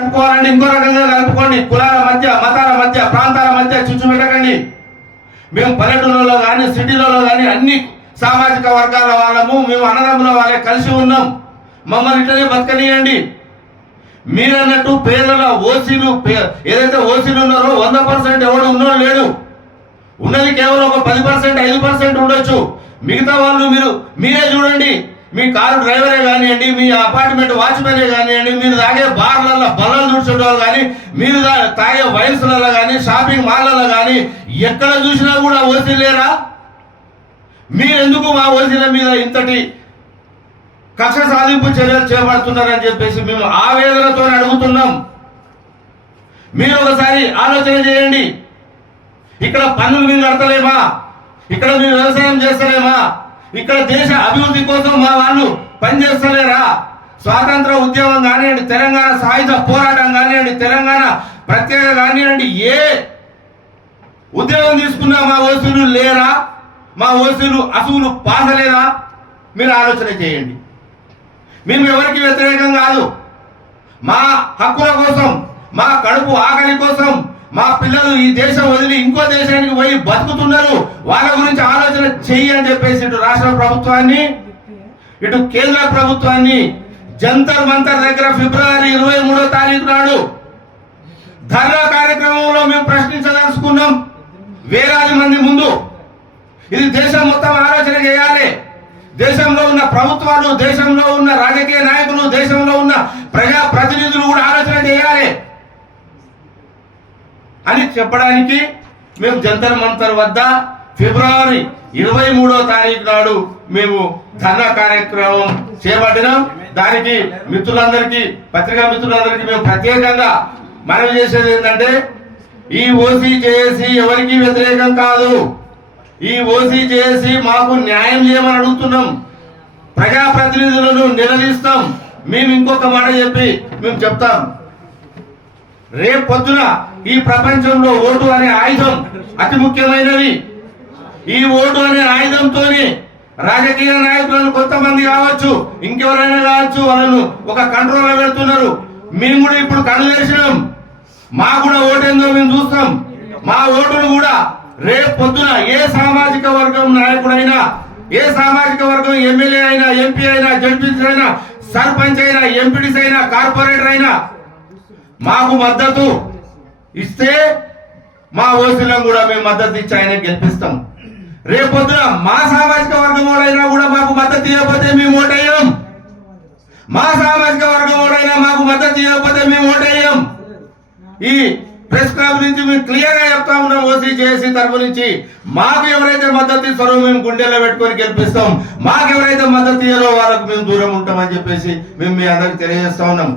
కలుపుకోవాలండి, ఇంకో రకంగా కలుపుకోండి. కులాల మధ్య, మతాల మధ్య, ప్రాంతాల మధ్య చిచ్చు పెట్టకండి. మేము పల్లెటూరులో కానీ సిటీలలో కానీ అన్ని సామాజిక వర్గాల వాళ్ళము, మేము అన్నదమ్ముల వాళ్ళే కలిసి ఉన్నాం. మమ్మల్ని ఇట్లనే బతకనియండి. మీరన్నట్టు పేదల ఓసీలు ఏదైతే ఓసీలు ఉన్నారో 100% ఎవడు ఉన్నోడు లేడు. ఉన్నది కేవలం ఒక 10%, 5% ఉండొచ్చు. మిగతా వాళ్ళు మీరే చూడండి. మీ కారు డ్రైవరే కానివ్వండి, మీ అపార్ట్మెంట్ వాచ్మెనే కానివ్వండి, మీరు తాగే బార్లలో బల్లలు చూసేవాళ్ళు కానీ, మీరు తాగే వైన్స్లలో కానీ, షాపింగ్ మాల్లలో కానీ ఎక్కడ చూసినా కూడా ఓసీలు లేరా? మీరెందుకు మా ఓసీల మీద ఇంతటి కక్ష సాధింపు చర్యలు చేపడుతున్నారని చెప్పేసి మేము ఆవేదనతో అడుగుతున్నాం. మీరు ఒకసారి ఆలోచన చేయండి. ఇక్కడ పన్నులు మీరు కడతలేమా? ఇక్కడ మీరు వ్యవసాయం చేస్తలేమా? ఇక్కడ దేశ అభివృద్ధి కోసం మా వాళ్ళు పనిచేస్తలేరా? స్వాతంత్ర ఉద్యమం కానివ్వండి, తెలంగాణ సాయుధ పోరాటం కానివ్వండి, తెలంగాణ ప్రత్యేక కానివ్వండి, ఏ ఉద్యమం తీసుకున్నా మా ఓసీలు లేరా? మా ఓసీలు అసూలు పాసలేదా? మీరు ఆలోచన చేయండి. మేము ఎవరికి వ్యతిరేకం కాదు. మా హక్కుల కోసం, మా కడుపు ఆకలి కోసం మా పిల్లలు ఈ దేశం వదిలి ఇంకో దేశానికి పోయి బతుకుతున్నారు. వాళ్ళ గురించి ఆలోచన చెయ్యి అని చెప్పేసి ఇటు రాష్ట్ర ప్రభుత్వాన్ని, ఇటు కేంద్ర ప్రభుత్వాన్ని జంతర్ మంతర్ దగ్గర ఫిబ్రవరి 23వ తారీఖు నాడు ధర్నా కార్యక్రమంలో మేము ప్రశ్నించదలుచుకున్నాం. వేలాది మంది ముందు ఇది దేశం మొత్తం ఆలోచన చేయాలి. దేశంలో ఉన్న ప్రభుత్వాలు, దేశంలో ఉన్న రాజకీయ నాయకులు, దేశంలో ఉన్న ప్రజా ప్రతినిధులు కూడా ఆలోచన చేయాలి అని చెప్పడానికి మేము జంతర్ మంతర్ వద్ద ఫిబ్రవరి 23వ తారీఖు నాడు మేము ధర్నా కార్యక్రమం చేపట్టినాం. దానికి మిత్రులందరికీ, పత్రికా మిత్రులందరికీ మేము ప్రత్యేకంగా మనవి చేసేది ఏంటంటే, ఈ ఓసీ చేసి ఎవరికి వ్యతిరేకం కాదు. ఈ ఓసీ చేసి మాకు న్యాయం చేయమని అడుగుతున్నాం. ప్రజాప్రతినిధులను నిలదీస్తాం. మేము ఇంకొక మాట చెప్పి మేము చెప్తాం. రేపు పొద్దున ఈ ప్రపంచంలో ఓటు అనే ఆయుధం అతి ముఖ్యమైనది. ఈ ఓటు అనే ఆయుధంతో రాజకీయ నాయకులను కొంతమంది కావచ్చు, ఇంకెవరైనా కావచ్చు, వాళ్ళను ఒక కంట్రోల్లో పెడుతున్నారు. మేము కూడా ఇప్పుడు కళ్ళు చేసినాం. మాకు కూడా ఓటేందో మేము చూస్తాం. మా ఓటును కూడా రేపు పొద్దున ఏ సామాజిక వర్గం నాయకుడైనా, ఏ సామాజిక వర్గం ఎమ్మెల్యే అయినా, ఎంపీ అయినా, జడ్పీసీ అయినా, సర్పంచ్ అయినా, ఎంపీడీసీ అయినా, కార్పొరేటర్ అయినా మాకు మద్దతు ఇస్తే మా ఓసీలను కూడా మేము మద్దతు ఇచ్చి ఆయన గెలిపిస్తాం. రేపొద్దున మా సామాజిక వర్గం వాడైనా కూడా మాకు మద్దతు ఇవ్వకపోతే మేము ఓటేయం. మా సామాజిక వర్గం వాడైనా మాకు మద్దతు ఇవ్వకపోతే మేము ఓటేయం. ఈ ప్రెస్ క్లబ్ నుంచి మేము క్లియర్ గా చెప్తా ఉన్నాం. ఓసీ చేసి తరపు నుంచి మాకు ఎవరైతే మద్దతు ఇస్తారో మేము గుండెల్లో పెట్టుకొని గెలిపిస్తాం. మాకు ఎవరైతే మద్దతు ఇయ్యారో వాళ్ళకు మేము దూరం ఉంటామని చెప్పేసి మేము మీ అందరికి తెలియజేస్తా ఉన్నాం.